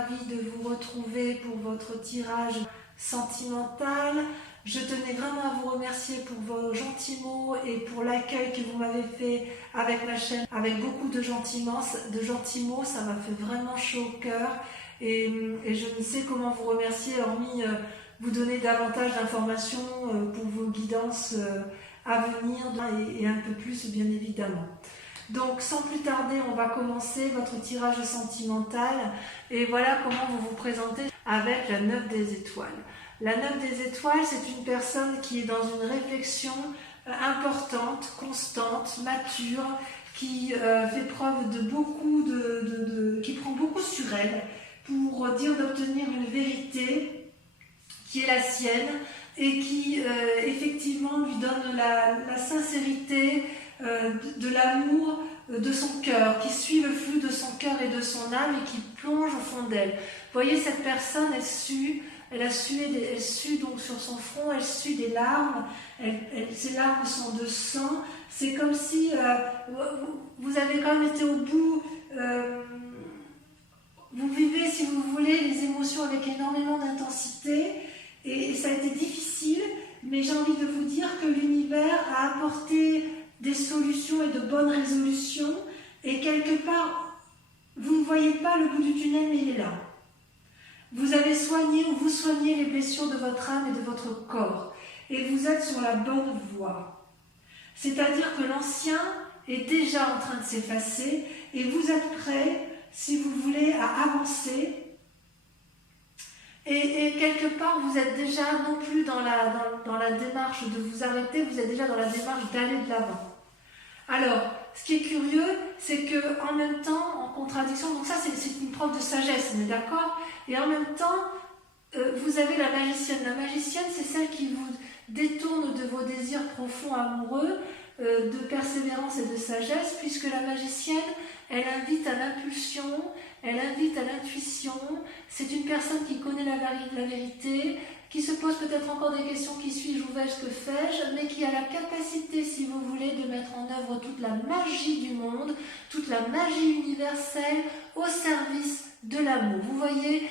ravie de vous retrouver pour votre tirage sentimental. Je tenais vraiment à vous remercier pour vos gentils mots et pour l'accueil que vous m'avez fait avec ma chaîne, avec beaucoup de gentils mots. Ça m'a fait vraiment chaud au cœur et je ne sais comment vous remercier, hormis vous donner davantage d'informations pour vos guidances à venir et un peu plus bien évidemment. Donc sans plus tarder, on va commencer votre tirage sentimental et voilà comment vous vous présentez avec la 9 des étoiles. La 9 des étoiles, c'est une personne qui est dans une réflexion importante, constante, mature, qui fait preuve de beaucoup qui prend beaucoup sur elle pour dire d'obtenir une vérité qui est la sienne et qui effectivement lui donne la sincérité de l'amour de son cœur, qui suit le flux de son cœur et de son âme et qui plonge au fond d'elle. Vous voyez, cette personne, elle sue donc sur son front, elle sue des larmes, ces larmes sont de sang. C'est comme si vous avez quand même été au bout, vous vivez, si vous voulez, les émotions avec énormément d'intensité et ça a été difficile, mais j'ai envie de vous dire que l'univers a apporté des solutions et de bonnes résolutions et quelque part, vous ne voyez pas le bout du tunnel, mais il est là. Vous avez soigné ou vous soignez les blessures de votre âme et de votre corps et vous êtes sur la bonne voie. C'est-à-dire que l'ancien est déjà en train de s'effacer et vous êtes prêt, si vous voulez, à avancer. Et quelque part, vous êtes déjà non plus dans la démarche de vous arrêter, vous êtes déjà dans la démarche d'aller de l'avant. Alors, ce qui est curieux, c'est que en même temps, en contradiction, donc ça c'est une preuve de sagesse, on est d'accord? Et en même temps, vous avez la magicienne. La magicienne, c'est celle qui vous détourne de vos désirs profonds amoureux, de persévérance et de sagesse, puisque la magicienne, elle invite à l'impulsion, elle invite à l'intuition. C'est une personne qui connaît la vérité, qui se pose peut-être encore des questions, qui suis-je, où vais-je, que fais-je, mais qui a la capacité, si vous voulez, de mettre en œuvre toute la magie du monde, toute la magie universelle au service de l'amour. Vous voyez,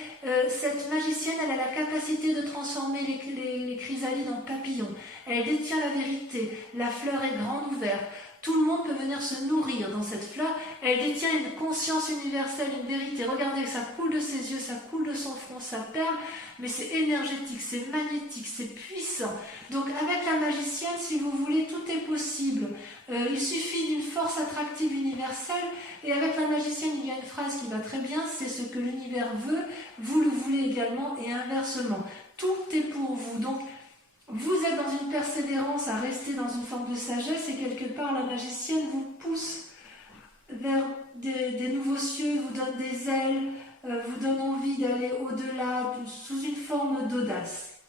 cette magicienne, elle a la capacité de transformer les chrysalides en papillons. Elle détient la vérité, la fleur est grande ouverte. Tout le monde peut venir se nourrir dans cette fleur. Elle détient une conscience universelle, une vérité. Regardez, ça coule de ses yeux, ça coule de son front, ça perle, mais c'est énergétique, c'est magnétique, c'est puissant. Donc avec la magicienne, si vous voulez, tout est possible. Il suffit d'une force attractive universelle. Et avec la magicienne, il y a une phrase qui va très bien, c'est ce que l'univers veut, vous le voulez également, et inversement. Tout est pour vous. Donc, vous êtes dans une persévérance à rester dans une forme de sagesse et quelque part la magicienne vous pousse vers des nouveaux cieux, vous donne des ailes, vous donne envie d'aller au-delà sous une forme d'audace.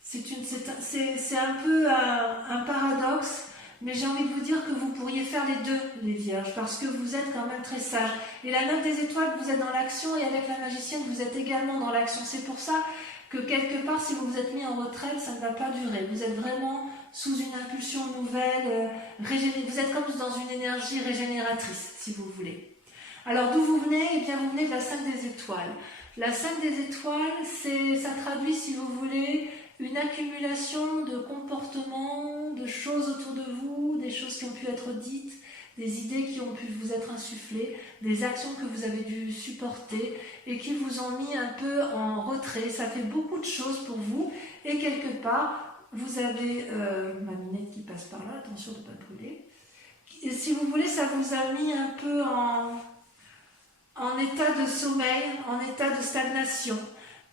C'est un peu un paradoxe, mais j'ai envie de vous dire que vous pourriez faire les deux, les vierges, parce que vous êtes quand même très sages. Et la 9 des étoiles, vous êtes dans l'action et avec la magicienne, vous êtes également dans l'action. C'est pour ça que quelque part, si vous vous êtes mis en retraite, ça ne va pas durer. Vous êtes vraiment sous une impulsion nouvelle, vous êtes comme dans une énergie régénératrice, si vous voulez. Alors, d'où vous venez? Eh bien, vous venez de la 5 des étoiles. La 5 des étoiles, ça traduit, si vous voulez, une accumulation de comportements, de choses autour de vous, des choses qui ont pu être dites, des idées qui ont pu vous être insufflées, des actions que vous avez dû supporter et qui vous ont mis un peu en retrait. Ça fait beaucoup de choses pour vous et quelque part, vous avez ma lunette qui passe par là, attention de ne pas brûler. Et si vous voulez, ça vous a mis un peu en état de sommeil, en état de stagnation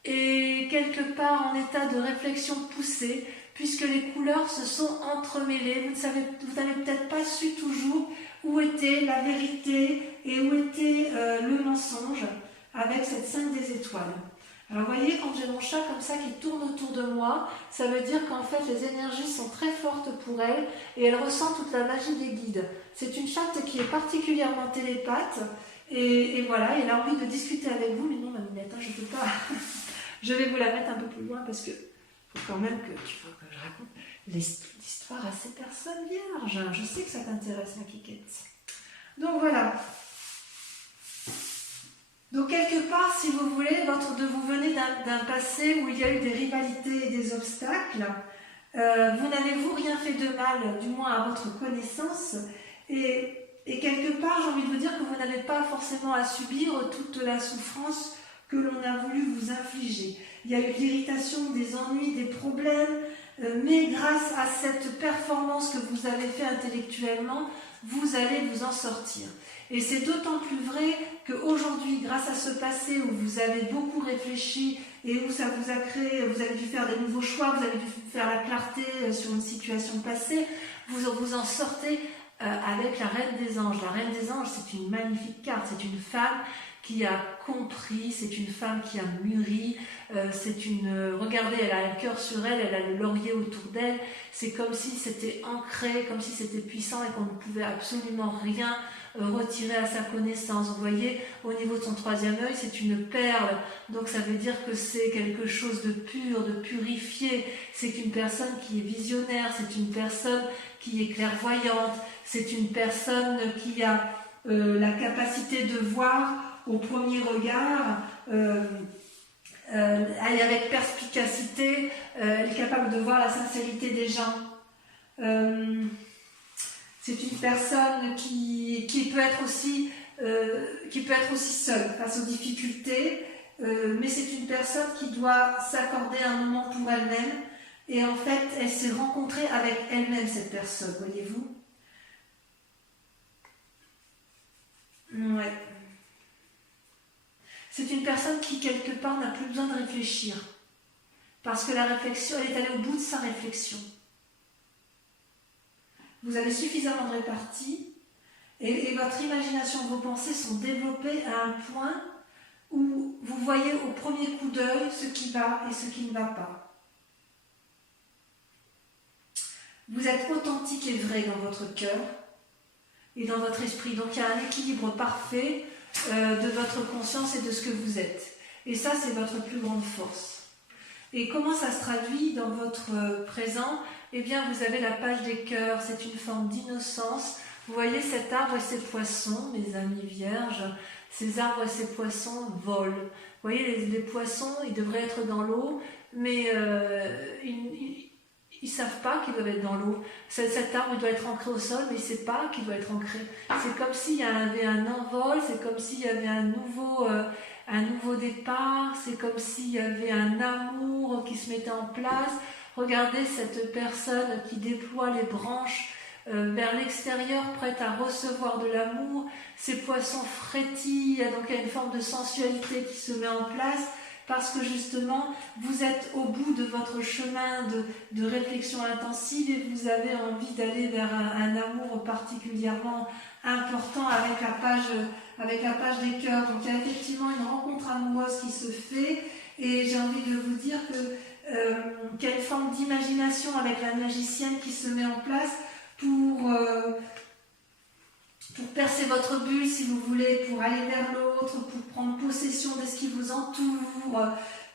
et quelque part en état de réflexion poussée, puisque les couleurs se sont entremêlées. Vous n'avez peut-être pas su toujours où était la vérité et où était le mensonge avec cette 5 des étoiles. Alors vous voyez, quand j'ai mon chat comme ça qui tourne autour de moi, ça veut dire qu'en fait les énergies sont très fortes pour elle et elle ressent toute la magie des guides. C'est une chatte qui est particulièrement télépathe et voilà, elle a envie de discuter avec vous, mais non ma minette, je ne peux pas. Je vais vous la mettre un peu plus loin parce que faut quand même que je raconte l'histoire à ces personnes vierges. Je sais que ça t'intéresse, ma Kikette. Donc voilà. Donc quelque part, si vous voulez, vous venez d'un passé où il y a eu des rivalités et des obstacles. Vous n'avez-vous rien fait de mal, du moins à votre connaissance, et quelque part, j'ai envie de vous dire que vous n'avez pas forcément à subir toute la souffrance que l'on a voulu vous infliger. Il y a eu de l'irritation, des ennuis, des problèmes, mais grâce à cette performance que vous avez fait intellectuellement, vous allez vous en sortir. Et c'est d'autant plus vrai qu'aujourd'hui, grâce à ce passé où vous avez beaucoup réfléchi et où ça vous a créé, vous avez dû faire des nouveaux choix, vous avez dû faire la clarté sur une situation passée, vous en sortez avec la Reine des Anges. La Reine des Anges, c'est une magnifique carte, c'est une femme qui a compris, c'est une femme qui a mûri, regardez, elle a le cœur sur elle, elle a le laurier autour d'elle, c'est comme si c'était ancré, comme si c'était puissant et qu'on ne pouvait absolument rien retirer à sa connaissance. Vous voyez, au niveau de son troisième œil, c'est une perle, donc ça veut dire que c'est quelque chose de pur, de purifié, c'est une personne qui est visionnaire, c'est une personne qui est clairvoyante, c'est une personne qui a la capacité de voir au premier regard, elle est avec perspicacité, elle est capable de voir la sincérité des gens. C'est une personne qui peut être aussi seule face aux difficultés, mais c'est une personne qui doit s'accorder un moment pour elle-même, et en fait, elle s'est rencontrée avec elle-même, cette personne, voyez-vous. Ouais. C'est une personne qui, quelque part, n'a plus besoin de réfléchir. Parce que la réflexion, elle est allée au bout de sa réflexion. Vous avez suffisamment de répartie et votre imagination, vos pensées sont développées à un point où vous voyez au premier coup d'œil ce qui va et ce qui ne va pas. Vous êtes authentique et vrai dans votre cœur et dans votre esprit. Donc il y a un équilibre parfait de votre conscience et de ce que vous êtes. Et ça, c'est votre plus grande force. Et comment ça se traduit dans votre présent? Eh bien, vous avez la page des cœurs, c'est une forme d'innocence. Vous voyez cet arbre et ces poissons, mes amis vierges, ces arbres et ces poissons volent. Vous voyez, les poissons, ils devraient être dans l'eau, mais ils ne savent pas qu'ils doivent être dans l'eau. Cet arbre doit être ancré au sol, mais il ne sait pas qu'il doit être ancré. C'est comme s'il y avait un envol, c'est comme s'il y avait un nouveau départ, c'est comme s'il y avait un amour qui se mettait en place. Regardez cette personne qui déploie les branches vers l'extérieur, prête à recevoir de l'amour. Ces poissons frétillent, donc il y a une forme de sensualité qui se met en place, parce que justement, vous êtes au bout de votre chemin de réflexion intensive et vous avez envie d'aller vers un amour particulièrement important avec la page des cœurs. Donc il y a effectivement une rencontre amoureuse qui se fait, et j'ai envie de vous dire qu'il y a une forme d'imagination avec la magicienne qui se met en place pour percer votre bulle, si vous voulez, pour aller vers l'autre, pour prendre possession de ce qui vous entoure,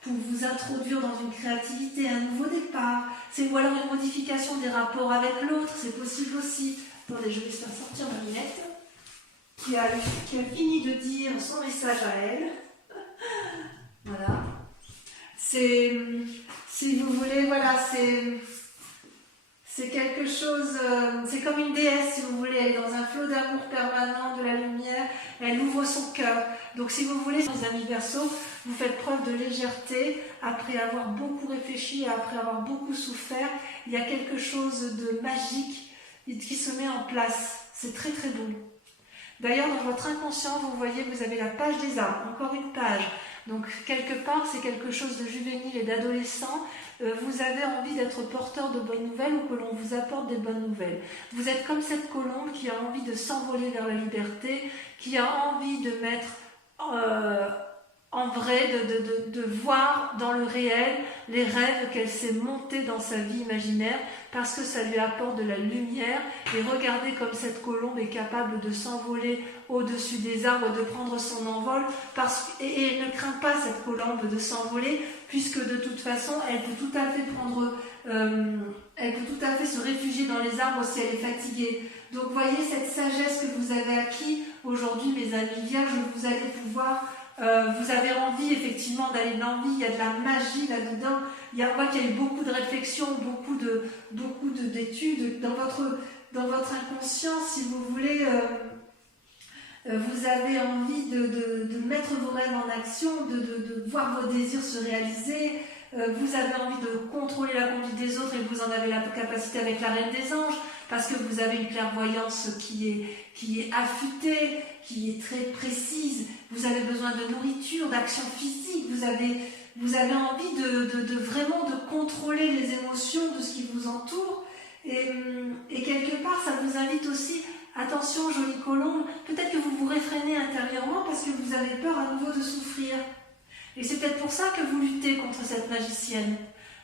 pour vous introduire dans une créativité, un nouveau départ, ou alors une modification des rapports avec l'autre, c'est possible aussi. Attendez, je vais faire sortir ma lunette, qui a fini de dire son message à elle. Voilà. Si vous voulez, voilà, c'est quelque chose, c'est comme une déesse, si vous voulez, elle est dans un flot d'amour permanent, de la lumière, elle ouvre son cœur. Donc si vous voulez, les amis Verseaux, vous faites preuve de légèreté, après avoir beaucoup réfléchi, après avoir beaucoup souffert, il y a quelque chose de magique qui se met en place. C'est très très beau. D'ailleurs, dans votre inconscient, vous voyez, vous avez la page des arbres, encore une page. Donc quelque part, c'est quelque chose de juvénile et d'adolescent. Vous avez envie d'être porteur de bonnes nouvelles ou que l'on vous apporte des bonnes nouvelles. Vous êtes comme cette colombe qui a envie de s'envoler vers la liberté, qui a envie de mettre en vrai, de voir dans le réel les rêves qu'elle s'est montée dans sa vie imaginaire, parce que ça lui apporte de la lumière. Et regardez comme cette colombe est capable de s'envoler au-dessus des arbres, de prendre son envol, et elle ne craint pas, cette colombe, de s'envoler, puisque de toute façon elle peut tout à fait se réfugier dans les arbres si elle est fatiguée. Donc voyez cette sagesse que vous avez acquis aujourd'hui, mes amis vierges, vous allez pouvoir vous avez envie effectivement d'aller de l'envie, il y a de la magie là-dedans. On voit qu'il y a eu beaucoup de réflexions, beaucoup d'études dans votre inconscient, si vous voulez. Vous avez envie de mettre vos rêves en action, de voir vos désirs se réaliser. Vous avez envie de contrôler la conduite des autres et vous en avez la capacité avec la Reine des Anges, parce que vous avez une clairvoyance qui est affûtée, qui est très précise. Vous avez besoin de nourriture, d'action physique. Vous avez envie de vraiment de contrôler les émotions de ce qui vous entoure. Et quelque part, ça vous invite aussi, attention, jolie colombe, peut-être que vous vous réfrénez intérieurement parce que vous avez peur à nouveau de souffrir. Et c'est peut-être pour ça que vous luttez contre cette magicienne.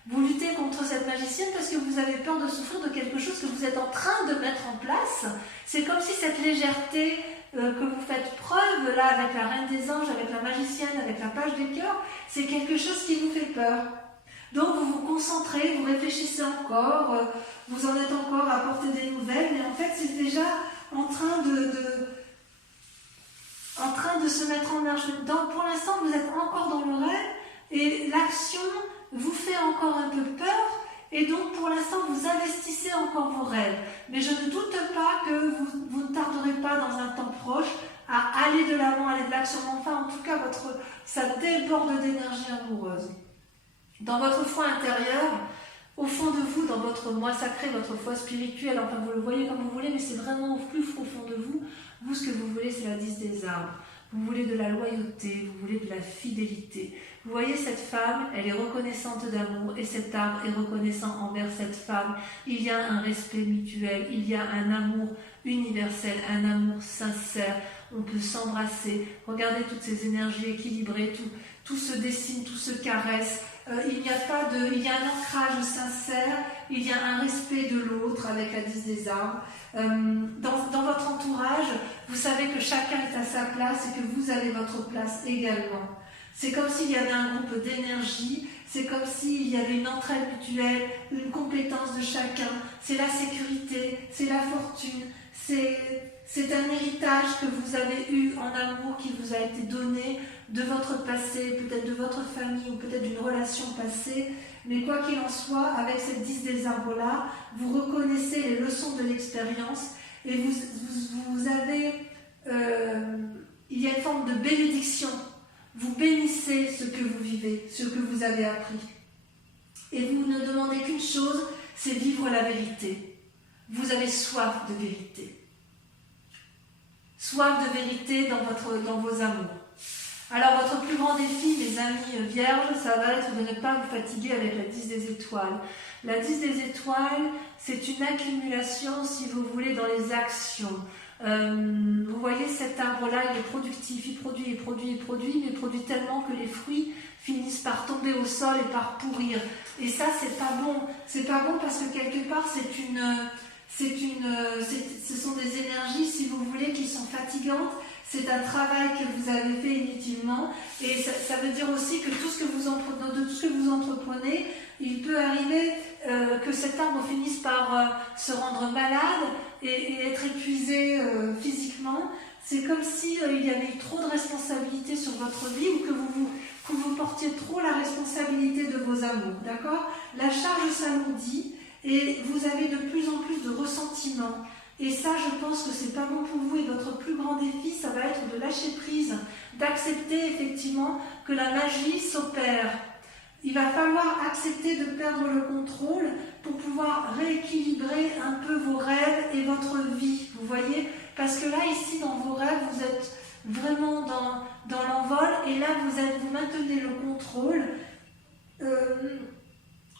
Vous luttez contre cette magicienne parce que vous avez peur de souffrir de quelque chose que vous êtes en train de mettre en place. C'est comme si cette légèreté que vous faites preuve là avec la Reine des Anges, avec la magicienne, avec la page des cœurs, c'est quelque chose qui vous fait peur. Donc vous vous concentrez, vous réfléchissez encore, vous en êtes encore à porter des nouvelles, mais en fait c'est déjà en train de se mettre en marche. Pour l'instant vous êtes encore dans le rêve et l'action vous fait encore un peu peur et donc pour l'instant vous investissez encore vos rêves. Mais je ne doute pas que vous ne tarderez pas dans un temps proche à aller de l'avant, aller de l'action. Enfin en tout cas ça déborde d'énergie amoureuse. Dans votre foi intérieure, au fond de vous, dans votre moi sacré, votre foi spirituelle, enfin vous le voyez comme vous voulez, mais c'est vraiment au plus profond de vous. Vous, ce que vous voulez, c'est la 10 des arbres. Vous voulez de la loyauté, vous voulez de la fidélité. Vous voyez cette femme, elle est reconnaissante d'amour et cet arbre est reconnaissant envers cette femme. Il y a un respect mutuel, il y a un amour universel, un amour sincère. On peut s'embrasser. Regardez toutes ces énergies équilibrées, tout se dessine, tout se caresse. Il y a un ancrage sincère, il y a un respect de l'autre avec la 10 des arbres. Dans votre entourage, vous savez que chacun est à sa place et que vous avez votre place également. C'est comme s'il y avait un groupe d'énergie, c'est comme s'il y avait une entraide mutuelle, une compétence de chacun. C'est la sécurité, c'est la fortune, c'est un héritage que vous avez eu en amour qui vous a été donné de votre passé, peut-être de votre famille ou peut-être d'une relation passée. Mais quoi qu'il en soit, avec cette 10 des arbres-là, vous reconnaissez les leçons de l'expérience et vous avez... il y a une forme de bénédiction. Vous bénissez ce que vous vivez, ce que vous avez appris. Et vous ne demandez qu'une chose, c'est vivre la vérité. Vous avez soif de vérité. Soif de vérité dans vos amours. Alors votre plus grand défi, mes amis vierges, ça va être de ne pas vous fatiguer avec la 10 des étoiles. La 10 des étoiles, c'est une accumulation, si vous voulez, dans les actions. Vous voyez cet arbre-là, il est productif, il produit, mais produit tellement que les fruits finissent par tomber au sol et par pourrir. Et ça, c'est pas bon. C'est pas bon parce que quelque part, ce sont des énergies, si vous voulez, qui sont fatigantes. C'est un travail que vous avez fait inutilement. Et ça veut dire aussi que tout ce que vous entreprenez, il peut arriver que cet arbre finisse par se rendre malade et être épuisé physiquement. C'est comme si il y avait eu trop de responsabilités sur votre vie ou que vous portiez trop la responsabilité de vos amours. D'accord ? La charge s'alourdit et vous avez de plus en plus de ressentiments. Et ça, je pense que c'est pas bon pour vous. Et votre plus grand défi, ça va être de lâcher prise, d'accepter effectivement que la magie s'opère. Il va falloir accepter de perdre le contrôle pour pouvoir rééquilibrer un peu vos rêves et votre vie. Vous voyez ? Parce que là, ici, dans vos rêves, vous êtes vraiment dans l'envol. Et là, vous maintenez le contrôle.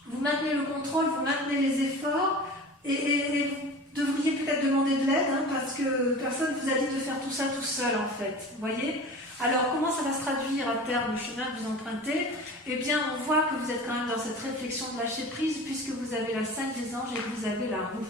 Vous maintenez le contrôle, vous maintenez les efforts. Et vous devriez peut-être demander de l'aide, parce que personne ne vous a dit de faire tout ça tout seul, en fait. Vous voyez ? Alors, comment ça va se traduire à terme, le chemin que vous empruntez ? Eh bien, on voit que vous êtes quand même dans cette réflexion de lâcher prise, puisque vous avez la 5 des anges et que vous avez la roue.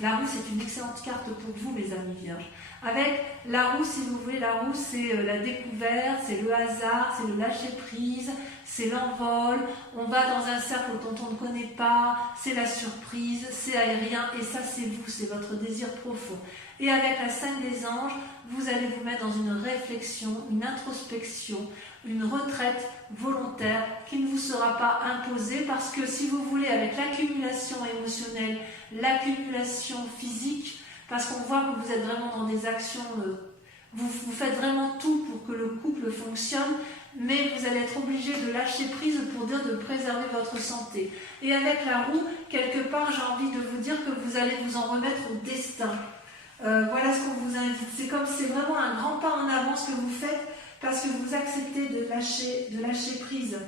La roue, c'est une excellente carte pour vous, mes amis vierges. Avec la roue, si vous voulez, la roue, c'est la découverte, c'est le hasard, c'est le lâcher prise, c'est l'envol. On va dans un cercle dont on ne connaît pas, c'est la surprise, c'est aérien, et ça, c'est vous, c'est votre désir profond. Et avec la 5 des anges, vous allez vous mettre dans une réflexion, une introspection, une retraite volontaire qui ne vous sera pas imposée parce que si vous voulez, avec l'accumulation émotionnelle, l'accumulation physique, parce qu'on voit que vous êtes vraiment dans des actions, vous faites vraiment tout pour que le couple fonctionne, mais vous allez être obligé de lâcher prise pour dire de préserver votre santé. Et avec la roue, quelque part, j'ai envie de vous dire que vous allez vous en remettre au destin. Voilà ce qu'on vous invite. C'est comme c'est vraiment un grand pas en avant ce que vous faites parce que vous acceptez de lâcher prise.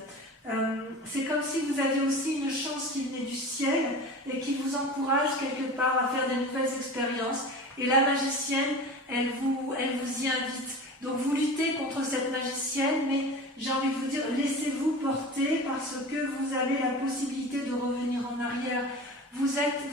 C'est comme si vous aviez aussi une chance qui venait du ciel et qui vous encourage quelque part à faire des nouvelles expériences. Et la magicienne, elle vous y invite. Donc vous luttez contre cette magicienne, mais j'ai envie de vous dire, laissez-vous porter parce que vous avez la possibilité de revenir en arrière. Vous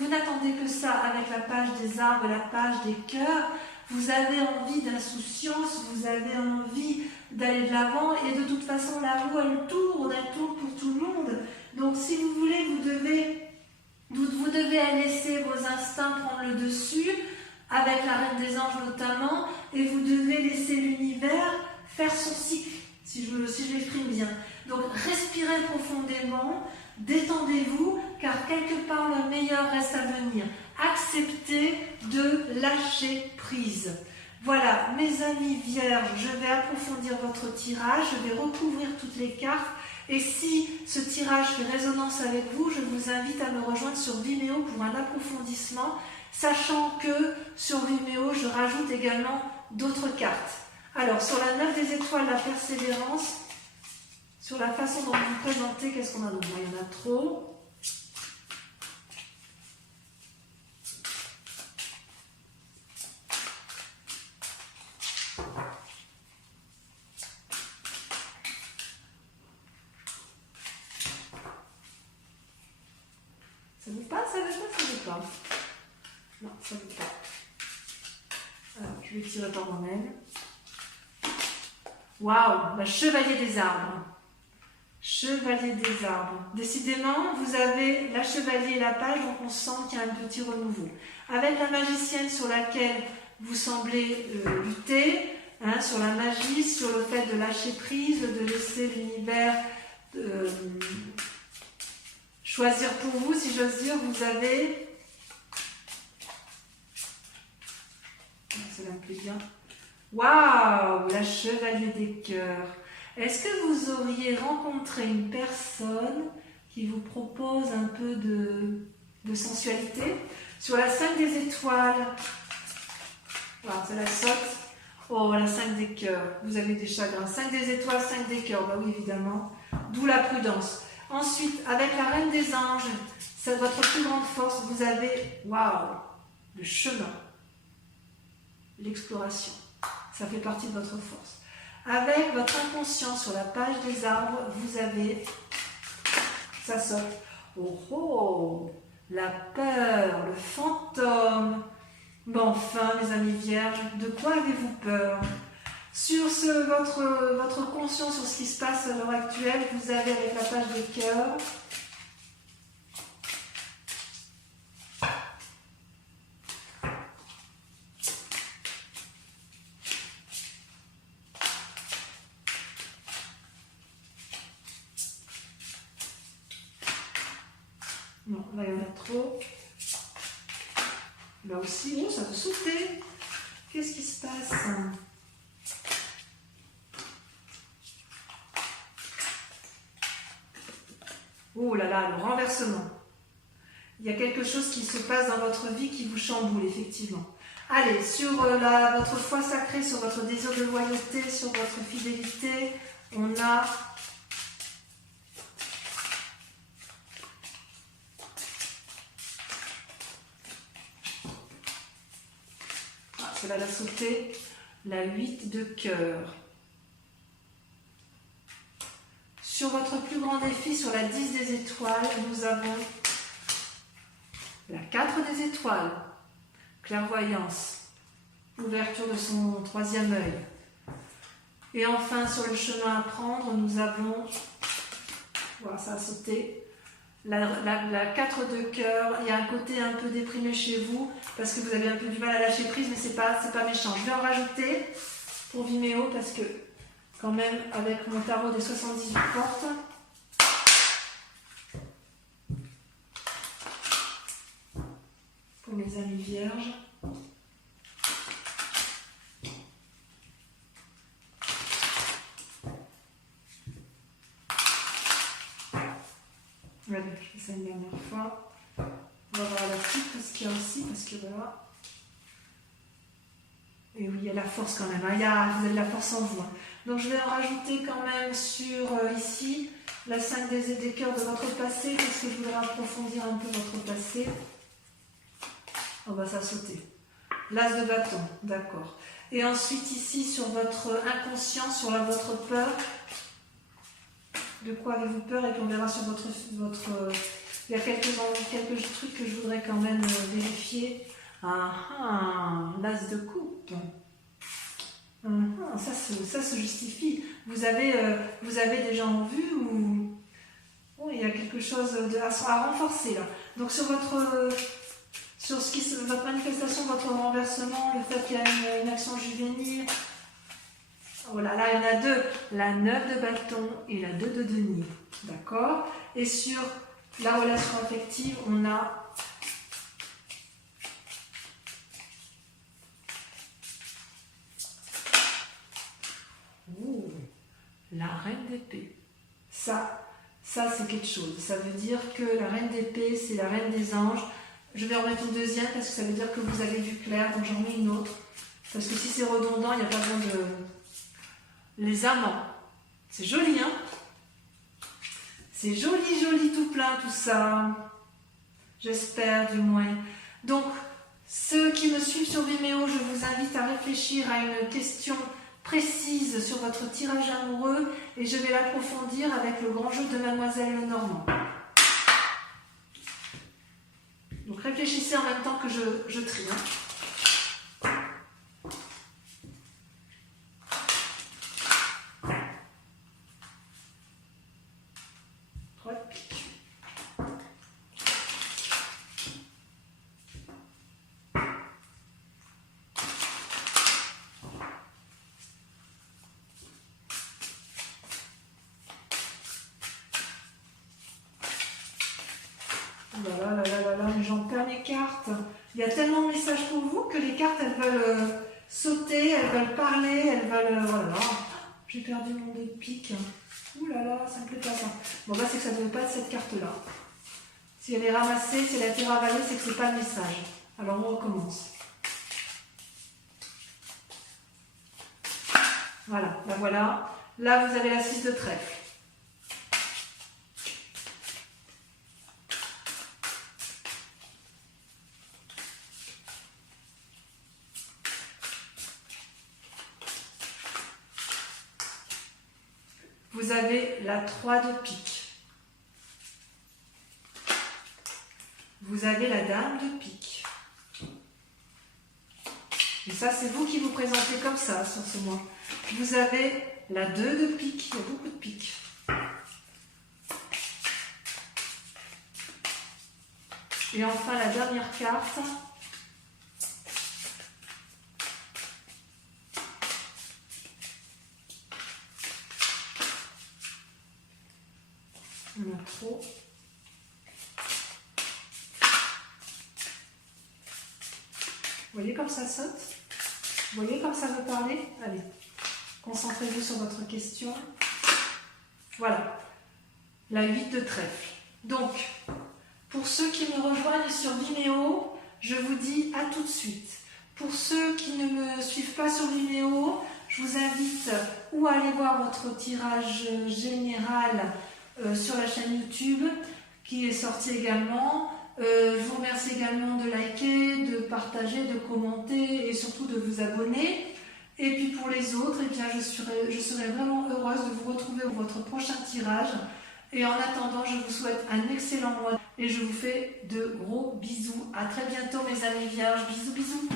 n'attendez que ça avec la page des arbres, la page des cœurs. Vous avez envie d'insouciance, vous avez envie d'aller de l'avant et de toute façon la roue elle tourne pour tout le monde. Donc si vous voulez, vous devez laisser vos instincts prendre le dessus, avec la Reine des Anges notamment, et vous devez laisser l'univers faire son cycle, si je l'exprime bien. Donc respirez profondément, détendez-vous, car quelque part le meilleur reste à venir. Acceptez de lâcher prise. Voilà, mes amis vierges, je vais approfondir votre tirage, je vais recouvrir toutes les cartes. Et si ce tirage fait résonance avec vous, je vous invite à me rejoindre sur Vimeo pour un approfondissement, sachant que sur Vimeo, je rajoute également d'autres cartes. Alors, sur la 9 des étoiles, la persévérance, sur la façon dont vous vous présentez, qu'est-ce qu'on a d'autre? Il y en a trop. Ça vous passe, ça vous pas. Non, ça vous pas. Alors, je vais tirer par moi-même. Waouh, la chevalier des arbres. Chevalier des arbres. Décidément, vous avez la chevalier et la page, donc on sent qu'il y a un petit renouveau. Avec la magicienne sur laquelle vous semblez lutter, hein, sur la magie, sur le fait de lâcher prise, de laisser l'univers choisir pour vous, si j'ose dire, vous avez... Cela me plaît bien. Waouh, la chevalier des cœurs. Est-ce que vous auriez rencontré une personne qui vous propose un peu de sensualité? Sur la 5 des étoiles, voilà, ça la saute. Oh, la 5 des cœurs, vous avez des chagrins. 5 des étoiles, 5 des cœurs, bah oui, évidemment. D'où la prudence. Ensuite, avec la Reine des Anges, c'est votre plus grande force, vous avez, waouh, le chemin, l'exploration. Ça fait partie de votre force. Avec votre inconscient sur la page des arbres, vous avez, ça saute, oh oh, la peur, le fantôme. Bon, enfin, mes amis vierges, de quoi avez-vous peur? Sur votre conscience, sur ce qui se passe à l'heure actuelle, vous avez avec la page des cœurs, non, là il y en a trop. Là aussi, oh, ça veut sauter. Qu'est-ce qui se passe? Oh là là, le renversement. Il y a quelque chose qui se passe dans votre vie qui vous chamboule, effectivement. Allez, sur votre foi sacrée, sur votre désir de loyauté, sur votre fidélité, on a... Ah, cela l'a sauté. La 8 de cœur. Sur votre plus grand défi, sur la 10 des étoiles, nous avons la 4 des étoiles, clairvoyance, ouverture de son troisième œil. Et enfin, sur le chemin à prendre, nous avons, voilà, ça a sauté, la 4 de cœur, il y a un côté un peu déprimé chez vous, parce que vous avez un peu du mal à lâcher prise, mais c'est pas méchant. Je vais en rajouter pour Vimeo, parce que quand même, avec mon tarot des 78 portes, pour mes amis vierges, allez, je fais ça une dernière fois. On va voir la suite, ce qu'il y a aussi, parce que voilà. Et oui, il y a la force quand même, hein. Vous avez la force en vous. Hein. Donc je vais en rajouter quand même sur ici, la 5 des cœurs de votre passé, parce que je voudrais approfondir un peu votre passé. On va ça sauter. L'as de bâton, d'accord. Et ensuite ici, sur votre inconscient, sur votre peur. De quoi avez-vous peur? Et puis on verra sur votre il y a quelques trucs que je voudrais quand même vérifier. L'as de coupe. Ça se justifie. Vous avez des gens en vue ou il y a quelque chose à renforcer là. Donc sur votre manifestation, votre renversement, le fait qu'il y a une action juvénile. Voilà, là il y en a deux, la 9 de bâton et la 2 de denier. D'accord? Et sur la relation affective, on a la reine d'épée. Ça c'est quelque chose. Ça veut dire que la reine d'épée, c'est la reine des anges. Je vais en mettre une deuxième parce que ça veut dire que vous avez du clair, donc j'en mets une autre. Parce que si c'est redondant, il n'y a pas besoin de... Les amants. C'est joli, hein? C'est joli, joli, tout plein, tout ça. J'espère, du moins. Donc, ceux qui me suivent sur Vimeo, je vous invite à réfléchir à une question précise sur votre tirage amoureux et je vais l'approfondir avec le grand jeu de Mademoiselle Lenormand. Donc, réfléchissez en même temps que je trie. Hein. Mais j'en perds mes cartes. Il y a tellement de messages pour vous que les cartes, elles veulent sauter, elles veulent parler, elles veulent... Voilà. J'ai perdu mon dé de pique. Ouh là là, ça me plaît pas ça. Bon, bah, c'est que ça ne devait pas être cette carte-là. Si elle est ramassée, si elle a été ravalée, c'est que ce n'est pas le message. Alors, on recommence. Voilà, ben voilà. Là, vous avez la 6 de trèfle. Vous avez la 3 de pique. Vous avez la dame de pique. Et ça, c'est vous qui vous présentez comme ça sur ce mois. Vous avez la 2 de pique. Il y a beaucoup de piques. Et enfin, la dernière carte. On a trop. Vous voyez comme ça saute? Vous voyez comme ça veut parler? Allez, concentrez-vous sur votre question. Voilà, la 8 de trèfle. Donc, pour ceux qui me rejoignent sur Vimeo, je vous dis à tout de suite. Pour ceux qui ne me suivent pas sur Vimeo, je vous invite ou à aller voir votre tirage général sur la chaîne YouTube qui est sorti également. Je vous remercie également de liker, de partager, de commenter et surtout de vous abonner. Et puis pour les autres, eh bien, je serai vraiment heureuse de vous retrouver pour votre prochain tirage. Et en attendant, je vous souhaite un excellent mois et je vous fais de gros bisous. À très bientôt mes amis vierges. Bisous, bisous.